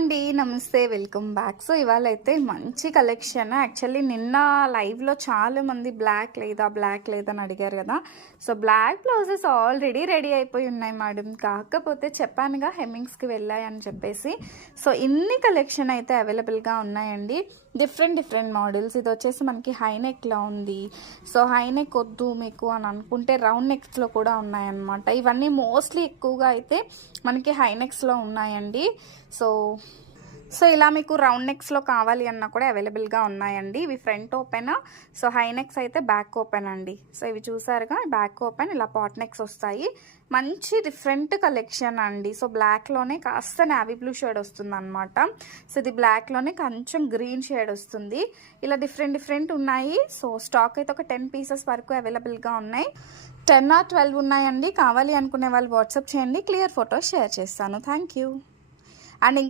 అండి, నమస్తే, welcome back. So ఇవాళ అయితే మంచి కలెక్షన్. యాక్చువల్లీ నిన్న లైవ్లో చాలా మంది బ్లాక్ లేదని అడిగారు కదా. So black blouses already ready అయిపోయి ఉన్నాయి మేడం. కాకపోతే చెప్పానుగా హెమ్మింగ్స్కి వెళ్ళాయి అని చెప్పేసి. సో ఇన్ని కలెక్షన్ అయితే అవైలబుల్గా ఉన్నాయండి. Different models. ఇది వచ్చేసి మనకి హై నెక్లో ఉంది. సో హై నెక్ వద్దు మీకు అని అనుకుంటే రౌండ్ నెక్స్లో కూడా ఉన్నాయన్నమాట. ఇవన్నీ మోస్ట్లీ ఎక్కువగా అయితే మనకి హై నెక్స్లో ఉన్నాయండి. సో ఇలా మీకు రౌండ్ నెక్స్లో కావాలి అన్నా కూడా అవైలబుల్గా ఉన్నాయండి. ఇవి front open. So high next అయితే బ్యాక్ ఓపెన్ అండి. సో ఇవి చూసారుగా, బ్యాక్ ఓపెన్, ఇలా పాట్ నెక్స్ వస్తాయి. మంచి డిఫరెంట్ కలెక్షన్ అండి. సో బ్లాక్లోనే కాస్త నావీ బ్లూ షేడ్ వస్తుంది అనమాట. సో ఇది బ్లాక్లోనే కొంచెం గ్రీన్ షేడ్ వస్తుంది. ఇలా డిఫరెంట్ ఉన్నాయి. సో స్టాక్ అయితే ఒక 10 పీసెస్ వరకు అవైలబుల్గా ఉన్నాయి. 10 or 12 ఉన్నాయండి. కావాలి అనుకునే వాళ్ళు వాట్సాప్ చేయండి, క్లియర్ ఫొటోస్ షేర్ చేస్తాను. Thank you. అండ్